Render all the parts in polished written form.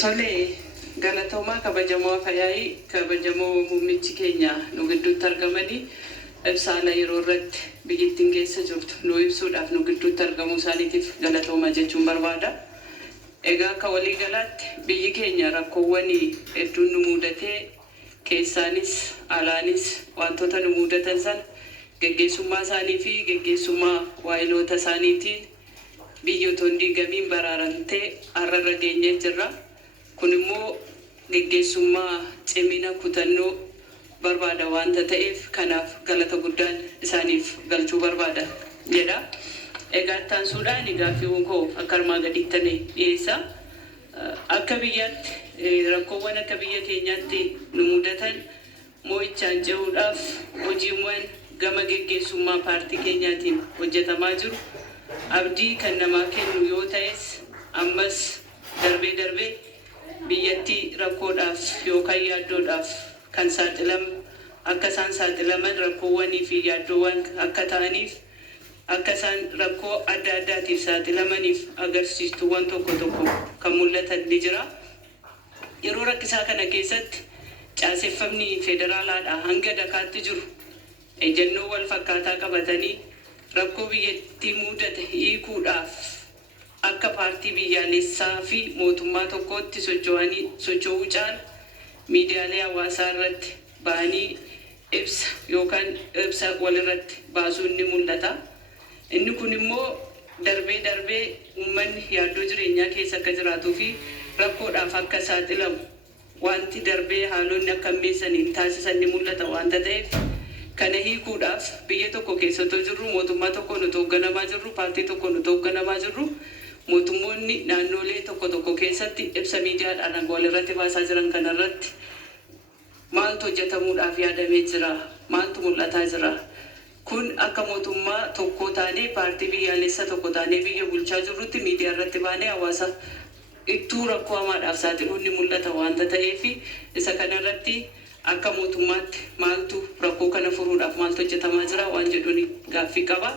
Tole galatooma kabajamoo fayyaayi kabajamoo muummichi keenya nu gidduutti argamanii ibsaala yeroo irratti biyyattiin keessa jirtu nu ibsuudhaaf nu gidduutti argamuu isaaniitiif galatooma jechuun barbaada. Egaa akka walii galaatti biyyi keenya rakkoowwan hedduun nu mudatee keessaanis alaanis wantoota nu mudatan sana geggeessummaa isaanii fi geggeessummaa waayiloota isaaniitiin biyyoota diigamiin baraaramtee har'arra geenyee jirra. Kun immoo geggeessummaa cimina kutannoo barbaada wanta ta'eef kanaaf galata guddaan isaaniif galchuu barbaada jedha. Egaa taansuudhaan gaaffiiwwan koo akka armaan gadiitti dhiyeessa. Akka biyyaatti rakkoowwan akka biyya keenyaatti nu mudatan moo'ichaan ce'uudhaaf hojiiwwan gama geggeessummaa paartii keenyaatiin hojjetamaa jiru abdii kan namaa kennu yoo ta'es ammas darbee biyyattii rakkoodhaaf yookaan yaaddoodhaaf kan akka isaan saaxilaman rakkoowwanii fi yaaddoowwan akka ta'aniif akka isaan rakkoo adda addaatiif saaxilamaniif agarsiistuuwwan tokko kan mul'atan ni jira. Yeroo rakkisaa kana keessatti caaseffamni federaalaadhaa hanga dakaatti jiru ejjennoo wal fakkaataa qabatanii rakkoo biyyattii mudate hiikuudhaaf akka paartii biyyaalessaa fi mootummaa tokkootti socho'uu caalu miidiyaalee hawaasaa irratti ba'anii ibsa walirratti baasuun ni mul'ata. Inni kun immoo darbee uummanni yaaddoo jireenyaa keessa akka jiraatuu fi rakkoodhaaf akka saaxilamu wanti darbee haalonni akka meessaniin taasisan ni mul'ata wanta ta'eef kana hiikuudhaaf biyya tokko keessattuu jirru mootummaa tokko nuti hoogganamaa jirru paartii tokko nuti hoogganamaa jirru mootummoonni naannolee tokko keessatti ibsa miidiyaadhaan walirratti baasaa jiran kanarratti maaltu hojjetamuudhaaf yaadamee jira maaltu mul'ataa jira. Kun akka mootummaa tokko taanee paartii biyyaalessa tokko taanee biyya bulchaa jirrutti miidiyaa irratti baanee hawaasa ittuu rakkoo hamaadhaaf saaxiluun ni mul'ata wanta ta'eef isa kanarratti akka mootummaatti maaltu rakkoo kana furuudhaaf maaltu hojjetamaa jira waan jedhuun gaaffii qaba.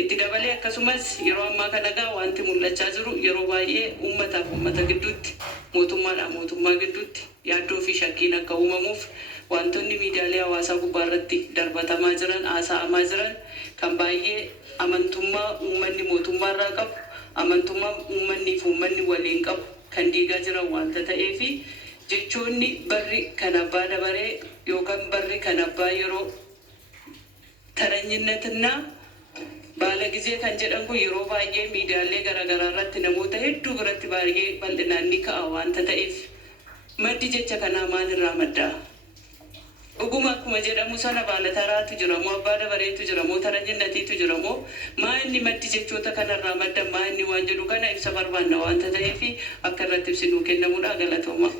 Itti dabalee akkasumas yeroo ammaa kana wanti mul'achaa jiru yeroo baay'ee uummata gidduutti mootummaa gidduutti yaaddoo fi shakkiin akka uumamuuf wantoonni miidiyaalee hawaasaa gubbaa irratti darbatamaa jiran haasa'amaa jiran kan baay'ee amantummaa uummanni mootummaa irraa qabu amantummaa uummanni waliin qabu kan diigaa jiran wanta ta'eef jechoonni barri kan abbaa dabaree yookaan barri kan abbaa yeroo taranyinnatinaa baala gizee kan jedhan kun yeroo baay'ee miidiyaalee garaagaraa irratti namoota hedduu biratti baay'ee bal'inaan ni ka'a wanta ta'eef maddi jecha kanaa maalirraa maddaa? Dhuguma akkuma jedhamu sana baala taraatu jira moo abbaa dabareetu jira moo taranyinnatiitu jira moo maa inni maddi jechoota kanarraa madda maa inni waan jedhu kana ibsa barbaanna wanta ta'eef akka irratti ibsi nuu kennamuudha galatooma.